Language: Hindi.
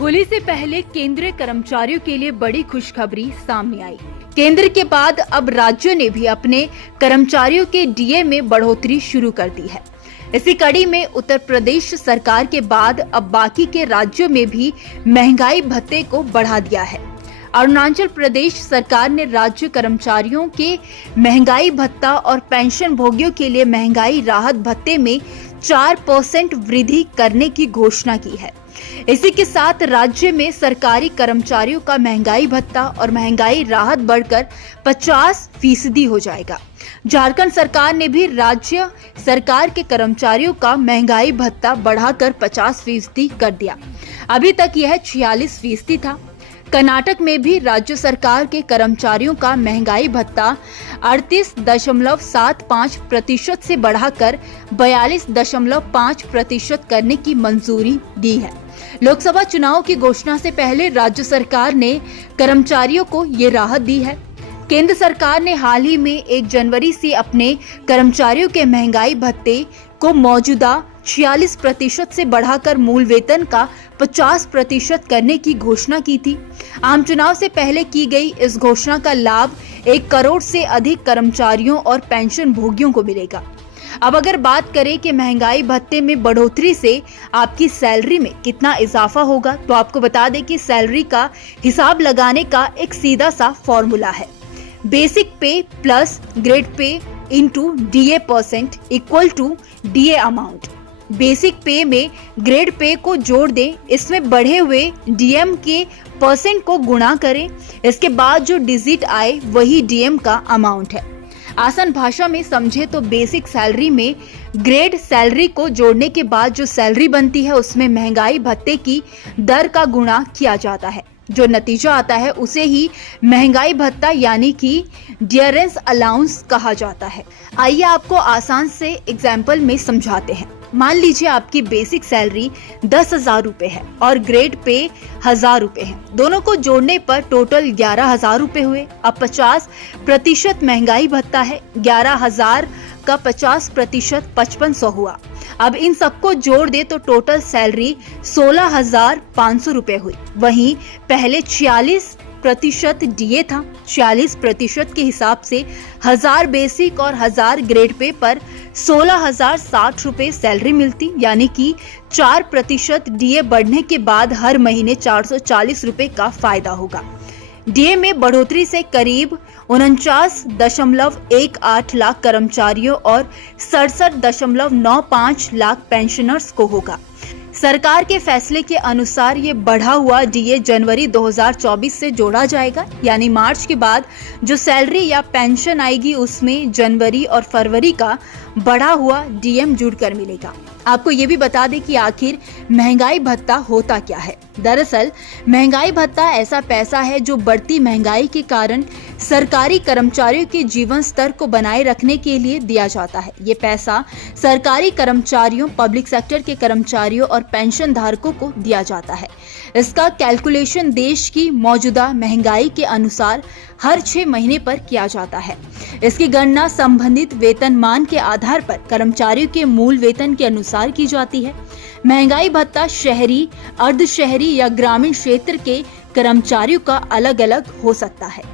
होली से पहले केंद्रीय कर्मचारियों के लिए बड़ी खुशखबरी सामने आई। केंद्र के बाद अब राज्यों ने भी अपने कर्मचारियों के डीए में बढ़ोतरी शुरू कर दी है। इसी कड़ी में उत्तर प्रदेश सरकार के बाद अब बाकी के राज्यों में भी महंगाई भत्ते को बढ़ा दिया है। अरुणाचल प्रदेश सरकार ने राज्य कर्मचारियों के महंगाई भत्ता और पेंशन भोगियों के लिए महंगाई राहत भत्ते में 4% वृद्धि करने की घोषणा की है। इसी के साथ राज्य में सरकारी कर्मचारियों का महंगाई भत्ता और महंगाई राहत बढ़कर 50% हो जाएगा। झारखंड सरकार ने भी राज्य सरकार के कर्मचारियों का महंगाई भत्ता बढ़ाकर 50% कर दिया। अभी तक यह 46% था। कर्नाटक में भी राज्य सरकार के कर्मचारियों का महंगाई भत्ता 38.75% से बढ़ाकर 42.5% करने की मंजूरी दी है। लोकसभा चुनाव की घोषणा से पहले राज्य सरकार ने कर्मचारियों को ये राहत दी है। केंद्र सरकार ने हाल ही में 1 जनवरी से अपने कर्मचारियों के महंगाई भत्ते को मौजूदा 46% से बढ़ाकर मूल वेतन का 50% करने की घोषणा की थी। आम चुनाव से पहले की गई इस घोषणा का लाभ 1 करोड़ से अधिक कर्मचारियों और पेंशन भोगियों को मिलेगा। अब अगर बात करें कि महंगाई भत्ते में बढ़ोतरी से आपकी सैलरी में कितना इजाफा होगा, तो आपको बता दें कि सैलरी का हिसाब लगाने का एक सीधा सा फॉर्मूला है। Basic pay plus grade pay into DA percent equal to DA amount. Basic pay में ग्रेड पे को जोड़ दें, इसमें बढ़े हुए डीएम के परसेंट को गुणा करें, इसके बाद जो डिजिट आए वही डीएम का अमाउंट है। आसान भाषा में समझे तो बेसिक सैलरी में ग्रेड सैलरी को जोड़ने के बाद जो सैलरी बनती है उसमें महंगाई भत्ते की दर का गुणा किया जाता है। जो नतीजा आता है उसे ही महंगाई भत्ता यानी कि डियरेंस अलाउंस कहा जाता है। आइए आपको आसान से एग्जाम्पल में समझाते हैं। मान लीजिए आपकी बेसिक सैलरी 10,000 रुपए है और ग्रेड पे 1,000 रुपए है। दोनों को जोड़ने पर टोटल 11,000 रुपए हुए। अब 50% महंगाई भत्ता है। 11,000 का 50% 5500 हुआ। अब इन सबको जोड़ दे तो टोटल सैलरी 16,500 रुपए हुई। वहीं पहले 46% डीए था। 46% के हिसाब से 1,000 बेसिक और 1,000 ग्रेड पे पर 16,060 रुपए सैलरी मिलती, यानी कि 4% डीए बढ़ने के बाद हर महीने 440 रुपए का फायदा होगा। डीए में बढ़ोतरी से करीब 49.18 लाख कर्मचारियों और 67.95 लाख पेंशनर्स को होगा। सरकार के फैसले के अनुसार ये बढ़ा हुआ डीए जनवरी 2024 से जोड़ा जाएगा, यानी मार्च के बाद जो सैलरी या पेंशन आएगी उसमें जनवरी और फरवरी का बढ़ा हुआ डीएम जुड़कर मिलेगा। आपको ये भी बता दें कि आखिर महंगाई भत्ता होता क्या है। दरअसल महंगाई भत्ता ऐसा पैसा है जो बढ़ती महंगाई के कारण सरकारी कर्मचारियों के जीवन स्तर को बनाए रखने के लिए दिया जाता है। ये पैसा सरकारी कर्मचारियों, पब्लिक सेक्टर के कर्मचारियों और पेंशन धारकों को दिया जाता है। इसका कैलकुलेशन देश की मौजूदा महंगाई के अनुसार हर 6 महीने पर किया जाता है। इसकी गणना संबंधित वेतनमान के आधार पर कर्मचारियों के मूल वेतन के अनुसार की जाती है। महंगाई भत्ता शहरी, अर्ध शहरी या ग्रामीण क्षेत्र के कर्मचारियों का अलग अलग हो सकता है।